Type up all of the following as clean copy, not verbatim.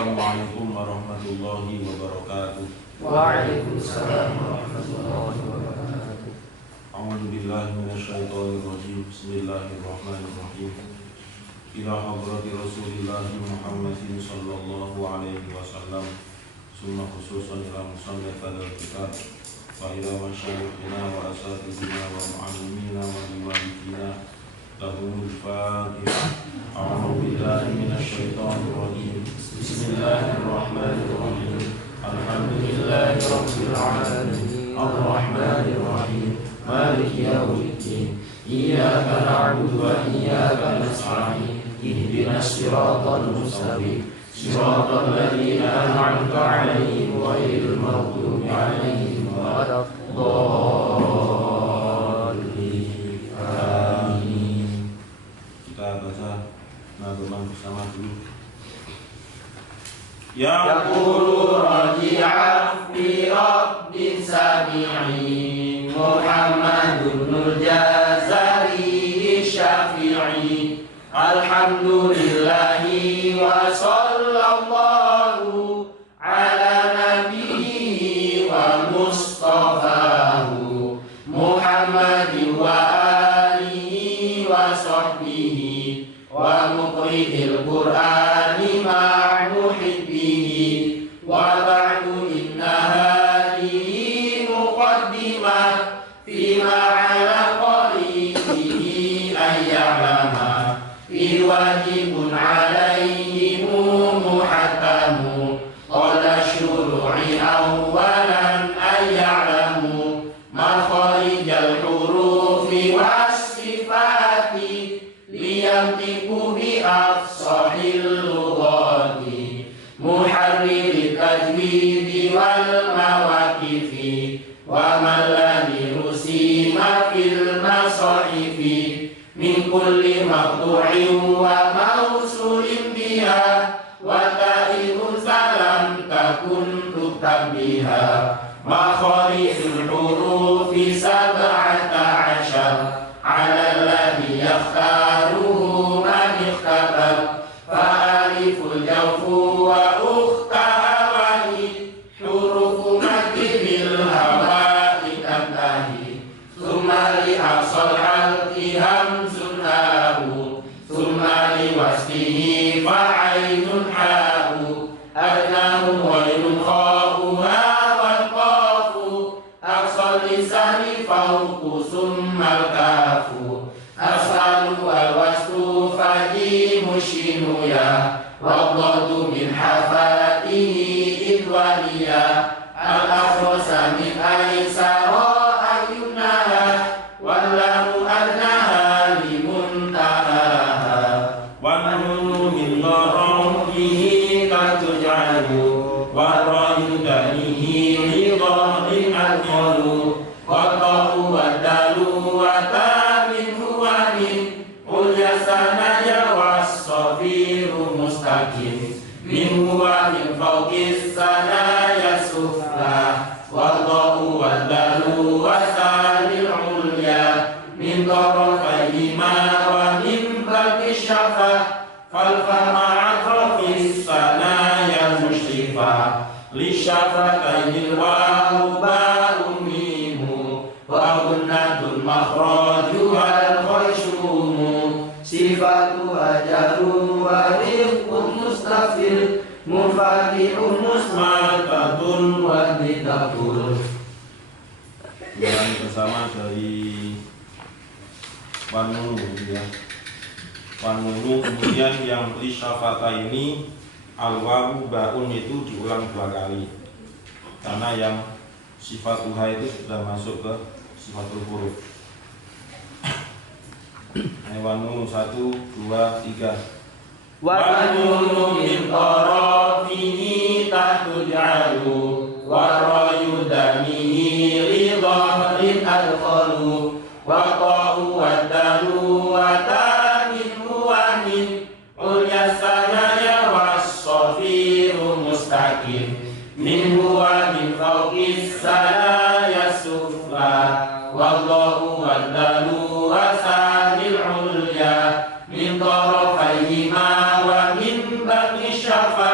Assalamualaikum warahmatullahi wabarakatuh. Waalaikumsalam warahmatullahi wabarakatuh. A'udzubillahi minasyaitonirrajim. Bismillahirrahmanirrahim. Ila hadrati Rasulillahi Muhammadin sallallahu alaihi wasallam. Summa khususan ila musannif al-kitab wa ila masyayikhina wa asatidina wa mu'allimina wa liwalidina lahumul fatihah. A'udzu billahi minasyaitonirrajim. Bismillahirrahmanirrahim. Alhamdulillahi rabbil alamin. Ar-rahmanir rahim. Maliki yaumiddin. Iyyaka na'budu wa iyyaka nasta'in. Ihdinas siratal mustaqim. Siratal ladzina an'amta 'alaihim ghairil maghdubi 'alaihim waladdallin. Amin. Kita baca nazaman bersama dulu. Yaqulu raji'a fi rabbin sami'i Muhammadun Nur Jazari Syafi'i. Alhamdulillahi wa sallallahu ala nabiyyi wa mustafahu Muhammadin wa alihi wa sahbihi wa muqri'il qur'ani ma'muhibbihi wa ba'du inna hadihi muqaddimah fima ala qaribihi ayyalama fi wajibun alaihimu muhakamu qala syuru'i awalan ayyalamu makharijal hurufi was-sifati liyamtiku bi afsahil lughati muharriri tajwidi wal mawaqifi wa man ladhi rusima fil masaifi min kulli maqtu'in wa mausulin biha wa ta'ibun salam takun tuktab biha makharijul hurufi sab'ata ashar ala alladhi yakhtaruhu man ikhtabar fa'aliful jawfu wa ukhtahawahi hurufu mati bil hawa'i tantahi thumma li asal halki hamzun hahu thumma li waslihi fa'ainun hahu adnahu wailun kha'uha wal qafu aqsal lisani fawqu summal kafu as'alu wal waslu faji mushinu ya wadadu min hafatihi idwaliya al-afrosa min aisara ayunaha wallahu adnaha limuntahaha Wa nunu min darahihi katuj'alu wa rayu danihi ridhahin al-qalu wa ta'u wa dalu wa ta'min huwanin ulya sanaya was-safiru mustaqim min huwa min fawqis sanaya sufla wa ta'u wa dalu wa salil ulya min tarafayhima wa min baqi syafa falfama atrafis sanaya mushrifa li syafataynil wahu ba'u mimu wa gunnatul makhraju wal khayshumu sifatu ajaru wa rifqun mustafil mufatihun musmatatun wa ditakul. Ulangi bersama dari Wanunu ya. Wanunu kemudian yang li syafata ini al-wawu ba'un itu diulang 2 kali karena yang sifat tuha itu sudah masuk ke sifatul huruf. Wanunu 1, 2, 3. Wanunu min tarafihi tahtujalu wa rayu danihi ridhahin al-qalu wa ta'u wa dalu wa ta'min huwanin ulya sanaya was-safiru mustaqim min huwa min fawqis sanaya sufla wallahu wa dalu wa sanil ulya min tarafayhima wa min baqi syafa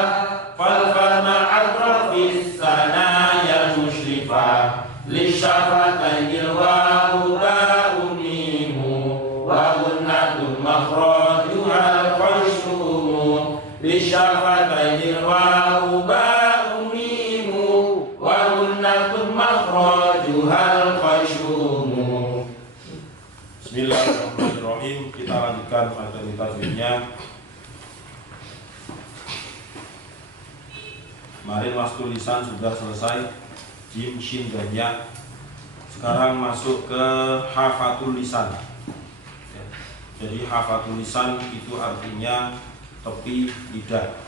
syafatainil wawu ba'un mimu wa gunnatun makhrajuhal khaysyumu. Bismillahirrahmanirrahim. Kita lanjutkan materi tajwidnya. Kemarin was tulisan sudah selesai, jim, shin, dan ya. Sekarang masuk ke hafatul lisan. Jadi hafatul lisan itu artinya tepi lidah.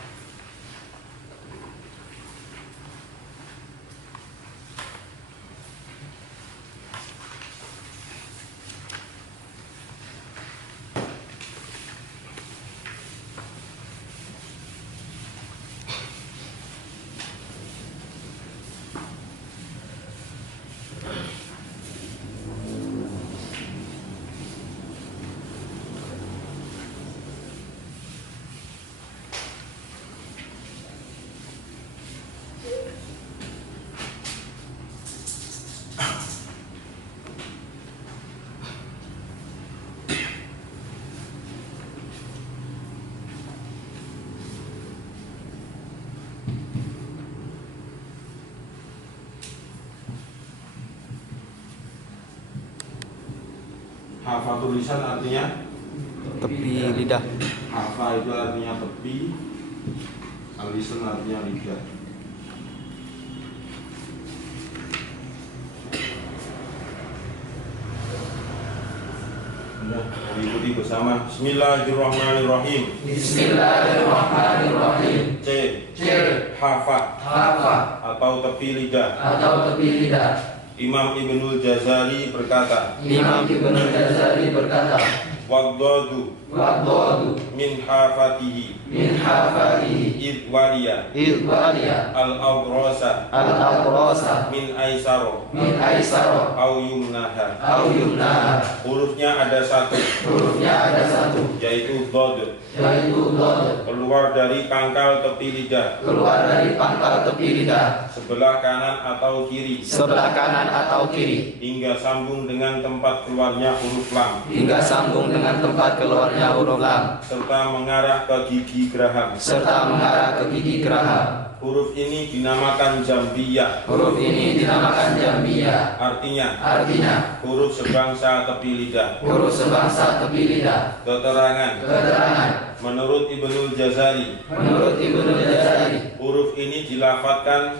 Hafatul lisan artinya tepi lidah. hafa itu artinya tepi, lisan artinya lidah. Ikuti bersama. Bismillahirrahmanirrahim. Bismillahirrahmanirrahim. C. C. Hafa atau tepi lidah. Atau tepi lidah. Imam Ibnul Jazari berkata, Imam Ibnul Jazari berkata, Waqdadu min hafatihi min hafatihi idwaliya idwaliya al-awrasa al-awrasa min aisaro min aisaro au yumnaha. au yumnaha. Hurufnya ada satu, yaitu dod, keluar dari pangkal tepi lidah, sebelah kanan atau kiri, hingga sambung dengan tempat keluarnya huruf lam, serta mengarah ke gigi geraham. Huruf ini dinamakan jambiyah. Artinya huruf sebangsa tepi lidah. Keterangan. Menurut Ibnul Jazari, huruf ini dilafatkan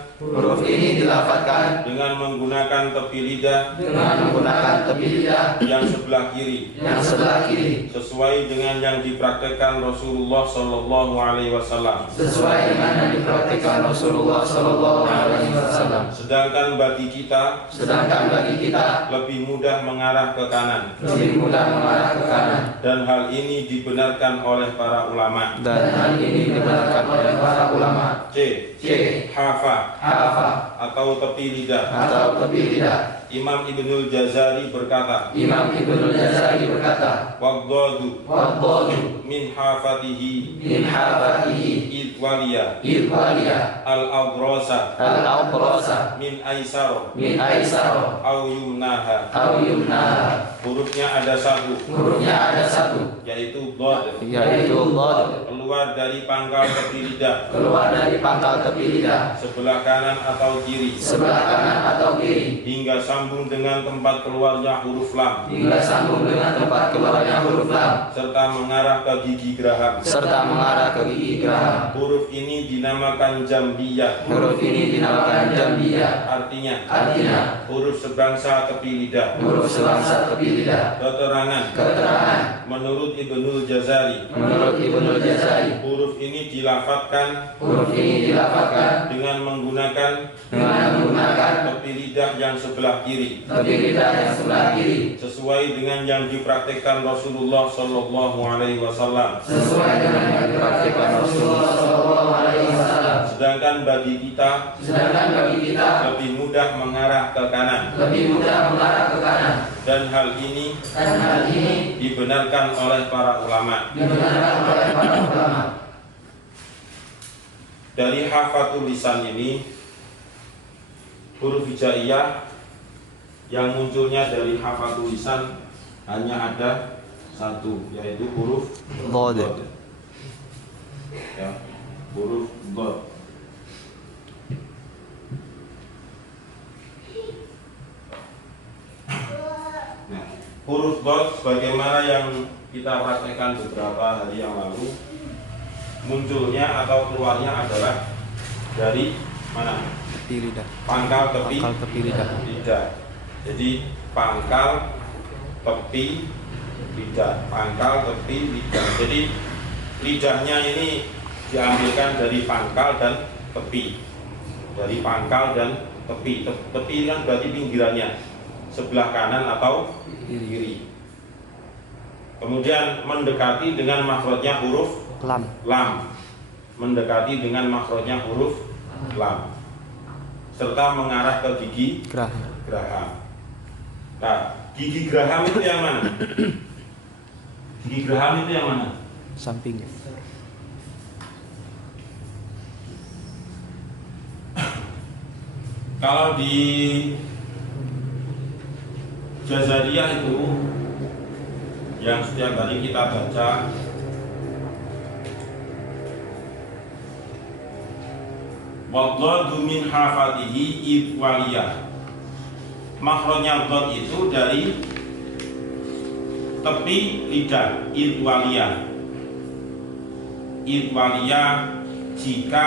dengan menggunakan tepi lidah yang sebelah kiri, sesuai dengan yang dipraktekkan Rasulullah Sallallahu Alaihi Wasallam. Sedangkan bagi kita lebih mudah mengarah ke kanan. Dan hal ini dibenarkan oleh para ulama. C. Hafa atau tepi lidah. Imam Ibnul Jazari berkata, Waqdadu min hafatihi idwaliya al-awrasa min aisaro au yumnaha. Hurufnya ada satu, yaitu dod, keluar dari pangkal tepi lidah, sebelah kanan atau kiri, hingga sambung dengan tempat keluarnya huruf lam, serta mengarah ke gigi geraham. Huruf ini dinamakan jambiyah. Artinya huruf sebangsa tepi lidah. Keterangan. Menurut Ibnul Jazari, huruf ini dilafatkan dengan menggunakan tepi lidah yang sebelah kiri, sesuai dengan yang dipraktikkan Rasulullah Sallallahu Alaihi Wasallam. Sedangkan bagi kita lebih mudah mengarah ke kanan. Dan hal ini dibenarkan oleh para ulama. Dari hafatul lisan ini, huruf hijaiyah yang munculnya dari hafatul lisan hanya ada satu, yaitu huruf Dod. ya. huruf dhad. Nah, huruf dhad sebagaimana yang kita praktekkan beberapa hari yang lalu, munculnya atau keluarnya adalah dari mana? Tepi lidah. Pangkal tepi, Pangkal tepi lidah. lidah. Jadi pangkal tepi lidah, pangkal tepi lidah. Jadi lidahnya ini diambilkan dari pangkal dan tepi. Dari pangkal dan tepi. Tepi kan berarti pinggirannya, sebelah kanan atau kiri. Kemudian mendekati dengan makhrajnya huruf Lam. lam. Mendekati dengan makhrajnya huruf lam. Serta mengarah ke gigi geraham. Nah, gigi geraham itu yang mana? Gigi geraham itu yang mana? Samping. Kalau di Jazariyah itu yang setiap hari kita baca, wadhadu min hafatihi idwaliyah. Makhrajnya dhad itu dari tepi lidah, idwaliyah. Idwaliyah jika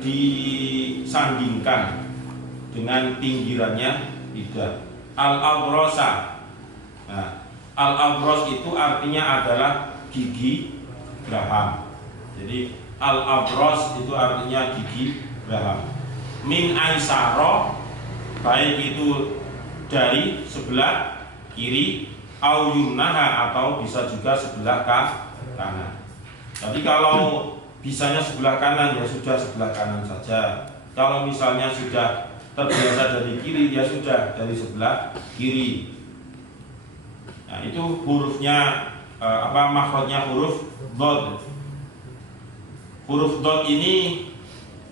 disandingkan dengan pinggirannya lidah. Al-abrosa. Nah, al-abros itu artinya adalah gigi geraham. Jadi al-abros itu artinya gigi geraham. Min aisaro, baik itu dari sebelah kiri, au yumnaha, atau bisa juga sebelah kanan. Jadi kalau bisanya sebelah kanan ya sudah sebelah kanan saja. Kalau misalnya sudah terbiasa dari kiri ya sudah dari sebelah kiri. Nah, itu hurufnya makhrajnya huruf dhad. Huruf dhad ini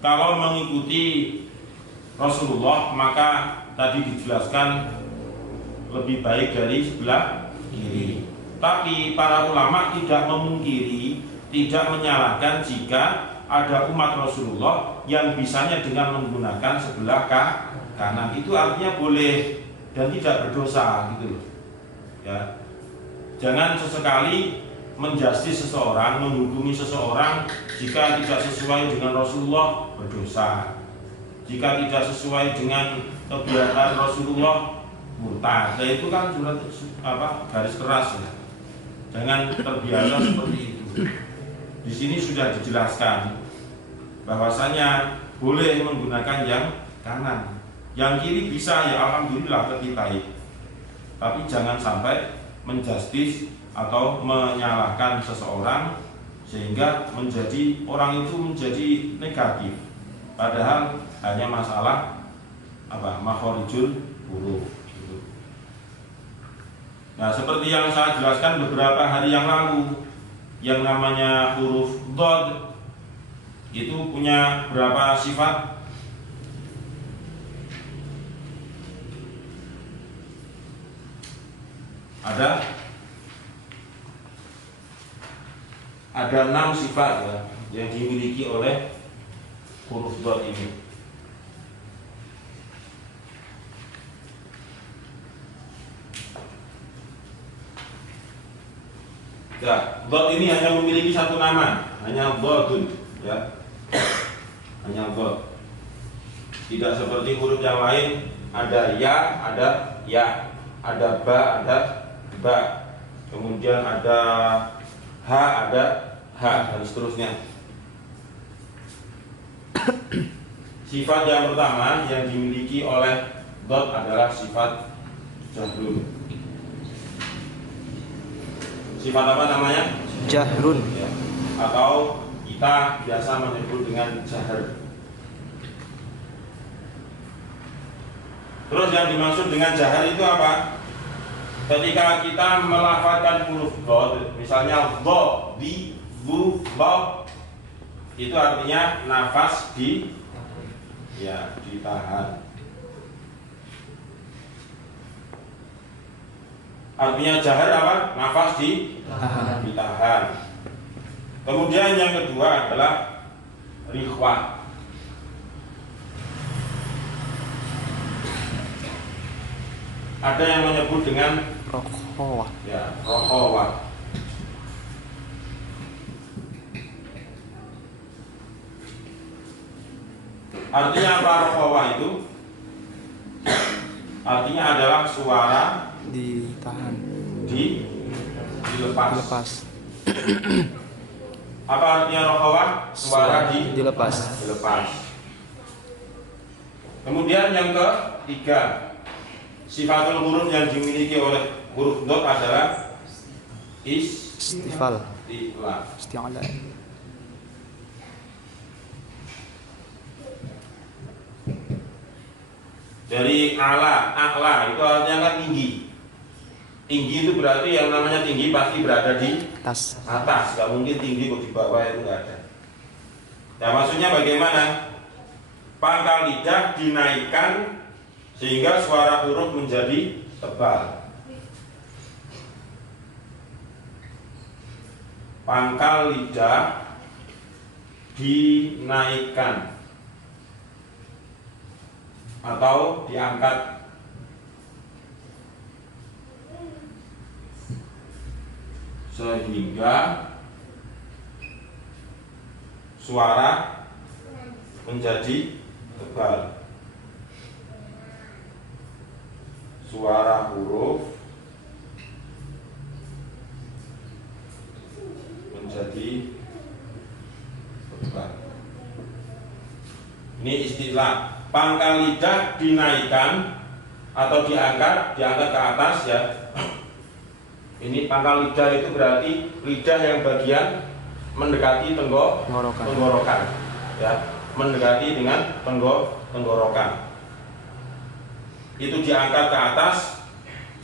kalau mengikuti Rasulullah maka tadi dijelaskan lebih baik dari sebelah kiri. Tapi para ulama tidak memungkiri, tidak menyalahkan jika ada umat Rasulullah yang bisanya dengan menggunakan sebelah kanan. Itu artinya boleh dan tidak berdosa gitu loh. Ya. Jangan sesekali menjustis seseorang, menghukumi seseorang jika tidak sesuai dengan Rasulullah berdosa. Jika tidak sesuai dengan kebiasaan Rasulullah murtad. Nah, itu kan sudah garis keras ya. Jangan terbiasa seperti itu. Di sini sudah dijelaskan bahwasanya boleh menggunakan yang kanan, yang kiri bisa ya alhamdulillah lebih baik. Tapi jangan sampai menjustis atau menyalahkan seseorang sehingga menjadi orang itu menjadi negatif. Padahal hanya masalah makhorijul huruf. Nah, seperti yang saya jelaskan beberapa hari yang lalu, yang namanya huruf dhad itu punya berapa sifat? Ada 6 sifat ya, yang dimiliki oleh huruf dhad ini. Ya, dhad ini hanya memiliki satu nama, hanya dhadun, ya. Hanya dhad. Tidak seperti huruf yang lain, ada ya, ada ba, ada ba. Kemudian ada ha, ada ha, dan seterusnya. Sifat yang pertama yang dimiliki oleh dhad adalah sifat jahrun. Sifat apa namanya? Jahrun. Ya. Atau kita biasa menyebut dengan jahar. Terus yang dimaksud dengan jahar itu apa? Ketika kita melafalkan huruf dhad, misalnya dho, di, bu, lo, itu artinya nafas ditahan. Artinya jahar apa? Nafas ditahan. Kemudian yang kedua adalah rikhwah. Ada yang menyebut dengan Rokhawah. ya rokhawah. Artinya apa rokhawah itu? Artinya adalah suara Ditahan. dilepas. Dilepas. Apa artinya rokhawah? Suara Dilepas. dilepas. Kemudian yang ketiga, sifatul huruf yang dimiliki oleh huruf dot adalah Istifal. isti'la. Isti'ala. Dari a'la itu artinya kan tinggi. Tinggi itu berarti yang namanya tinggi pasti berada di Tas. atas, nggak mungkin tinggi kok di bawah, itu nggak ada. Ya maksudnya bagaimana? Pangkal lidah dinaikkan sehingga suara huruf menjadi tebal. Pangkal lidah dinaikkan atau diangkat sehingga suara menjadi tebal. Suara huruf menjadi tebal. Ini istilah pangkal lidah dinaikkan atau diangkat ke atas ya. Ini pangkal lidah itu berarti lidah yang bagian mendekati tenggorokan ya, mendekati dengan tenggorokan. Itu diangkat ke atas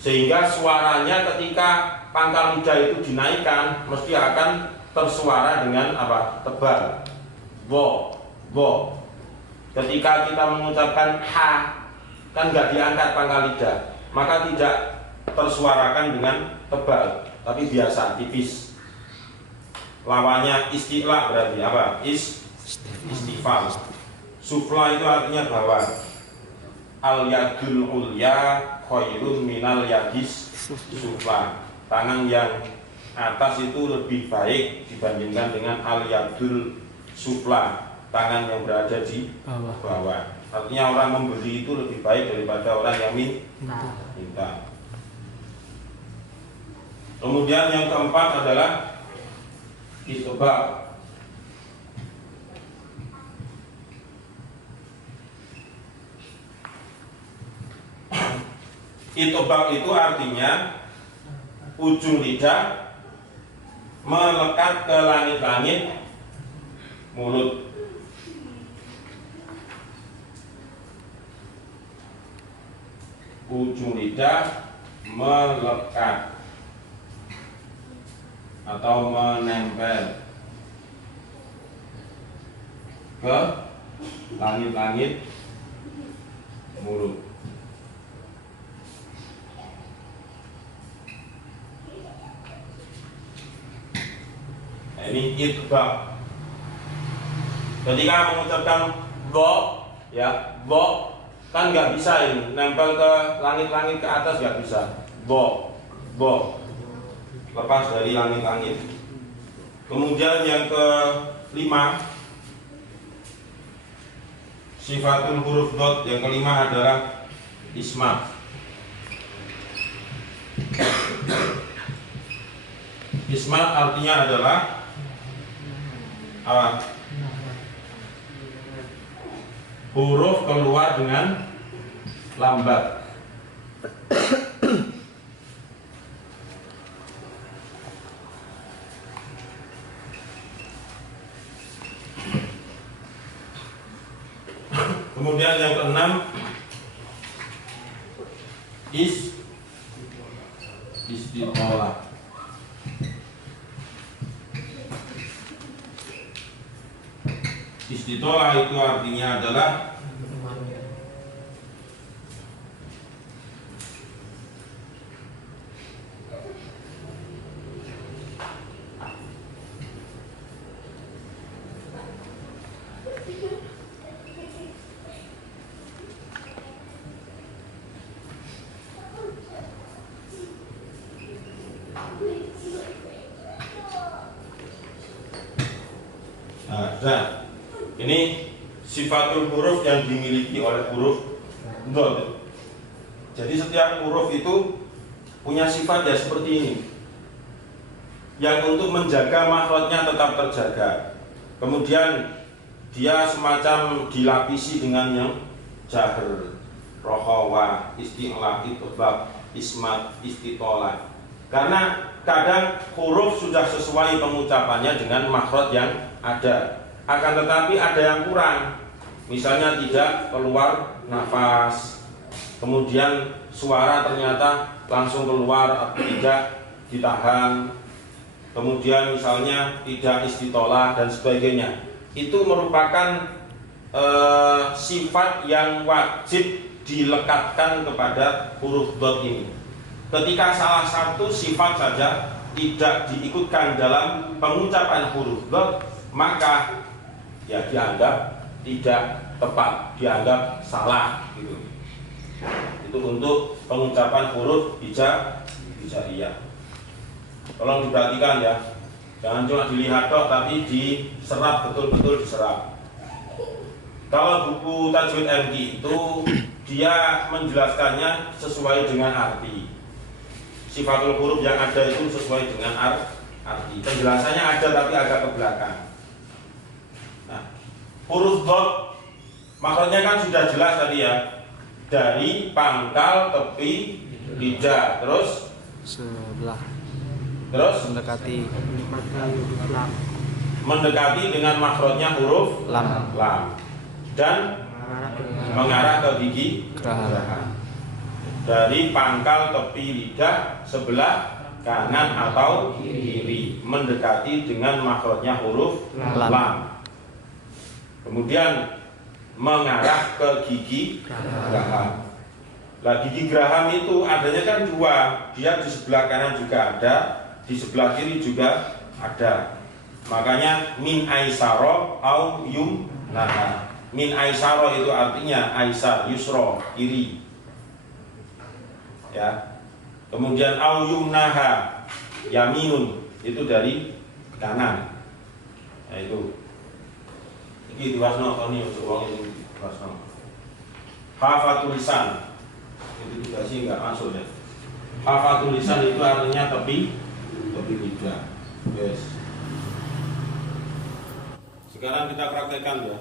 sehingga suaranya ketika pangkal lidah itu dinaikkan mesti akan tersuara dengan apa? Tebal. Wo. Ketika kita mengucapkan ha, kan nggak diangkat pangkal lidah, maka tidak tersuarakan dengan tebal, tapi biasa, tipis. Lawannya isti'la berarti apa? Istifal. Sufla itu artinya bawah. Al yadul ulya khairun minal yadis sufla. Tangan yang atas itu lebih baik dibandingkan dengan al yadul sufla, tangan yang berada di bawah. Artinya orang memberi itu lebih baik daripada orang yang minta. Kemudian yang keempat adalah itbaq. Itbaq itu artinya ujung lidah melekat ke langit-langit mulut. Ujung lidah melekat atau menempel ke langit-langit mulut. Nah, ini itbaq. Ketika mengucapkan bo, ya bo, kan nggak bisa ini nempel ke langit-langit ke atas, nggak bisa. Bo, lepas dari langit-langit. Kemudian yang kelima, sifatul huruf dot yang kelima adalah ismat. Ismat artinya adalah apa? Huruf keluar dengan lambat. Kemudian yang keenam, istitolah. Istitolah itu artinya adalah Nah, ini sifatul huruf yang dimiliki oleh huruf dhad. Jadi setiap huruf itu punya sifat ya seperti ini, yang untuk menjaga makhrajnya tetap terjaga. Kemudian dia semacam dilapisi dengan yang jahr, rohawa, isti'la, itbaq, ismat, istitola. Karena kadang huruf sudah sesuai pengucapannya dengan makhraj yang ada, akan tetapi ada yang kurang. Misalnya tidak keluar nafas, kemudian suara ternyata langsung keluar atau tidak ditahan, kemudian misalnya tidak istitolah dan sebagainya. Itu merupakan sifat yang wajib dilekatkan kepada huruf dhad ini. Ketika salah satu sifat saja tidak diikutkan dalam pengucapan huruf dhad, maka ya dianggap tidak tepat, dianggap salah gitu. Itu untuk pengucapan huruf hijaiyah. Tolong diperhatikan ya, jangan cuma dilihat tok tapi diserap, betul-betul diserap. Kalau buku Tajwid MT itu dia menjelaskannya sesuai dengan arti. Sifatul huruf yang ada itu sesuai dengan arti. Penjelasannya ada tapi agak ke belakang. Nah, huruf dhad makhrajnya kan sudah jelas tadi ya. Dari pangkal, tepi, lidah, terus sebelah, terus mendekati dengan makhrajnya huruf lam dan mengarah ke gigi geraham. Dari pangkal, tepi, lidah, sebelah kanan atau kiri, mendekati dengan makhrajnya huruf lam. Kemudian mengarah ke gigi geraham. Nah, gigi geraham itu adanya kan dua, dia di sebelah kanan juga ada, di sebelah kiri juga ada. Makanya min aisaro au yumnaha. Min aisaro itu artinya aisar, yusro, kiri. Ya. Kemudian au yumnaha, yaminun, itu dari kanan. Nah, itu. Iki diwasno toni untuk wong ini diwasno. Hafatul lisan. Itu juga sih enggak masuk ya. Hafatul lisan itu artinya tepi lidah. Yes. Sekarang kita praktekkan ya.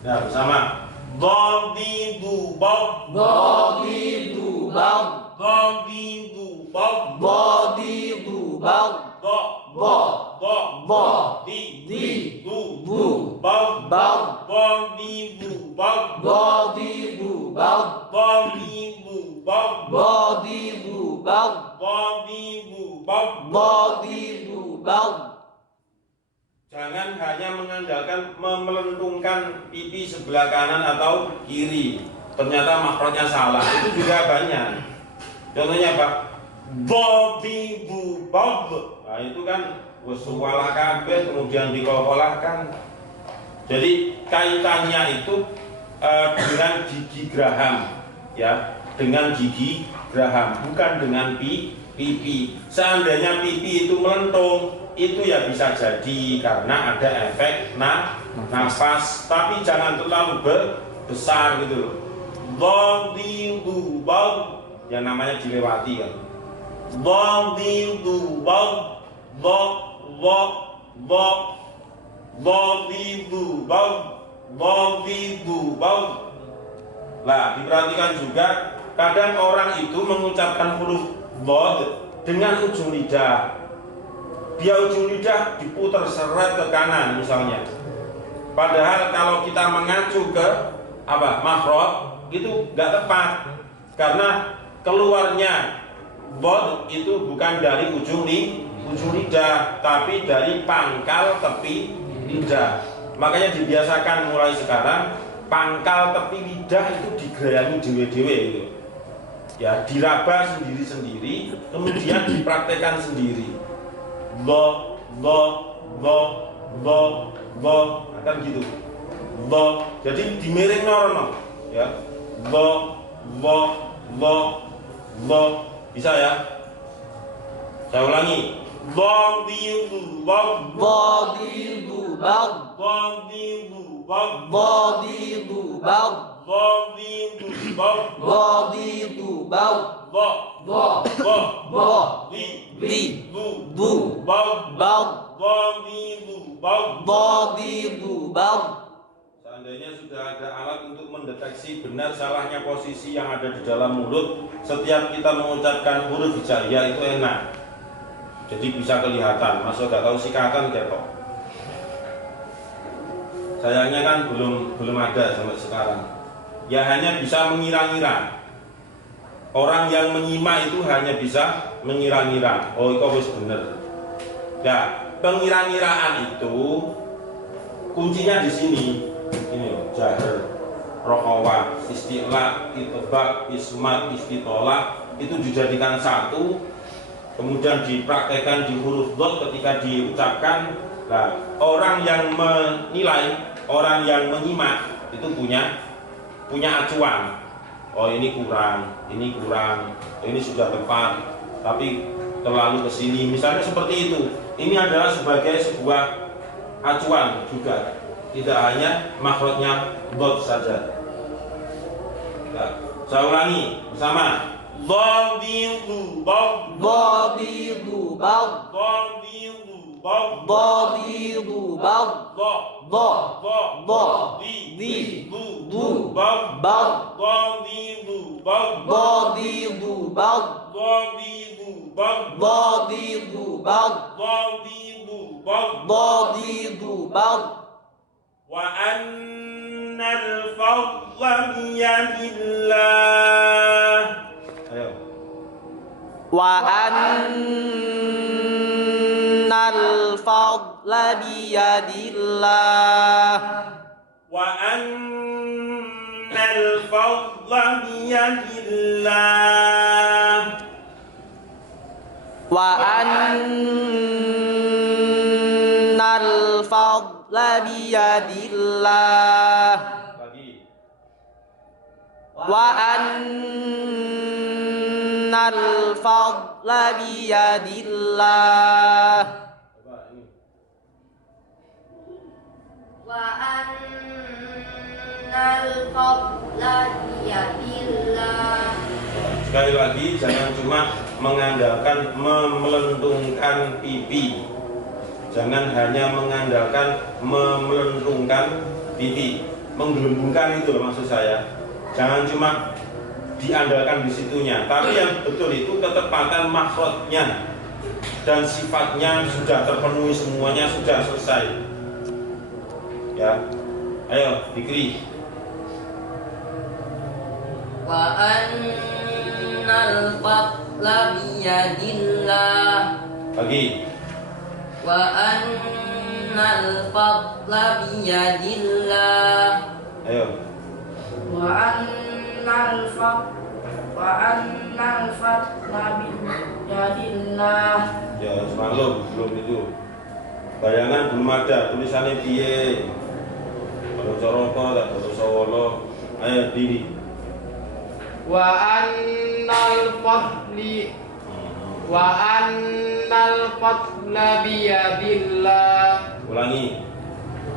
Ya, bersama. Dhabidu bab, Dhabidu bab, dhabidu bab, dhabidu bab, di bu bab, bab, dhabidu bab, dhabidu bab, dhabidu bab, dhabidu bab, dhabidu bab. dhabidu bab. Jangan hanya mengandalkan melentungkan pipi sebelah kanan atau kiri. Ternyata makhrajnya salah. Itu juga banyak. Contohnya Pak, dhabidu bab. Nah, itu kan wasuwalah kabeh kemudian dikolkolahkan. Jadi kaitannya itu dengan gigi geraham, ya, dengan gigi geraham, bukan dengan pipi. Seandainya pipi itu melentung, itu ya bisa jadi karena ada efek nafas, tapi jangan terlalu besar gitu loh. Dhabidu bab, yang namanya dilewati kan. Dhabidu bab, dhabidu bab, dhabidu bab. Nah, diperhatikan juga kadang orang itu mengucapkan huruf dhad dengan ujung lidah. Dia ujung lidah diputar seret ke kanan misalnya. Padahal kalau kita mengacu ke makhraj itu nggak tepat, karena keluarnya dhad itu bukan dari ujung ujung lidah, tapi dari pangkal tepi lidah. Makanya dibiasakan mulai sekarang pangkal tepi lidah itu digerayani dewe-dewe gitu. Ya, diraba sendiri-sendiri, kemudian dipraktekkan sendiri. Lo, akan gitu. Lo, jadi dimiring normal, ya. Lo, bisa ya? Saya ulangi. Dhadidu bag, Dhadidu bag, dhadidu bag, dhadidu bag, dhadidu bag, dhadidu bag, dha, di, du, bag, bag, dhadidu bag. dhadidu bag. Seandainya sudah ada alat untuk mendeteksi benar salahnya posisi yang ada di dalam mulut, setiap kita mengucapkan huruf hijaiyah itu enak. Jadi bisa kelihatan, masuk gak tahu sikatan ketok. Sayangnya kan belum ada sampai sekarang. Ya hanya bisa mengira-ngira. Orang yang menyimak itu hanya bisa mengira-ngira. Oh, itu harus benar. Ya, pengira-ngiraan itu kuncinya di sini. Ini loh, jahar, rohawah, istilah, itibak, ismat, istitolah itu dijadikan satu. Kemudian dipraktekkan di huruf dot ketika diucapkan. Nah, orang yang menilai, orang yang menyimak itu punya acuan. Oh, ini kurang, ini sudah tepat, tapi terlalu ke sini. Misalnya seperti itu. Ini adalah sebagai sebuah acuan juga. Tidak hanya makhrajnya dot saja. Nah, saya ulangi bersama. Dhadidu bag, Dhadidu bag, dhadidu bag, dhadidu bag, di, du, bag, bag, dhadidu bag, dhadidu bag, dhadidu bag, dhadidu bag, dhadidu bag, dhadidu bag. wa annal fadla biyadillah. Ayo. Wa annal fadla biyadillah. Wa annal fadla biyadillah. Wa annal fadla biyadillah. Lagi. Wa annal fadla biyadillah. Coba ini. Wa annal fadla biyadillah. Sekali lagi, jangan cuma mengandalkan memelentungkan pipi. Jangan hanya mengandalkan memelentungkan pipi, menggelembungkan itu loh maksud saya. Jangan cuma diandalkan di situnya, tapi yang betul itu ketepatan makhrajnya dan sifatnya sudah terpenuhi, semuanya sudah selesai. Ya, ayo Fikri. Wa annal fadla biyadillah. Lagi. Wa annal fadla biyadillah. Ayo. Wa annal fadla biyadillah. Ya, semalam belum itu. Bayangan belum ada, tulisannya piye. Kalau coroko tak kalau sawolo. Ayo diri. Wa annal fadli wa annal fadla biyadillah. Ulangi.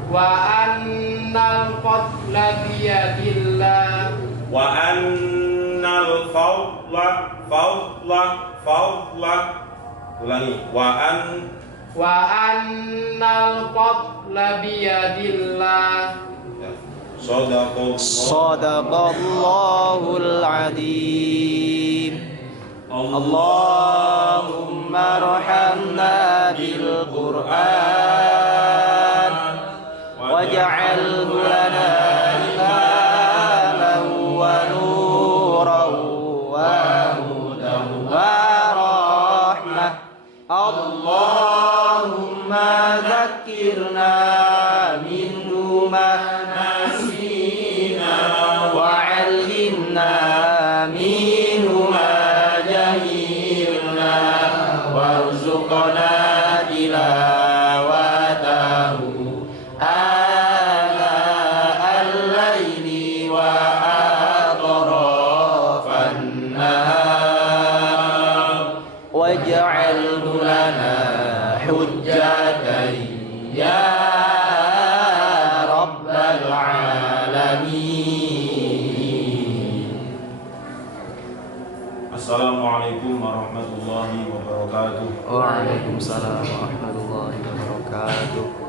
Wa annal fadla biyadillah. Wa annal fadla. Ulangi. Wa annal fadla biyadillah. Sadaqallahul azim. Allahumma arhamna bil Qur'an waj'alhu lana imaman wa nuran wa hudan wa rahmah. Allah ذكرنا منه ما نسينا وعلمنا منه ما جهلنا وارزقنا تلاوته آناء الليل وأطراف النهار واجعله لنا حجة يا رب العالمين. Assalamualaikum warahmatullahi wabarakatuh. Waalaikumsalam warahmatullahi wabarakatuh.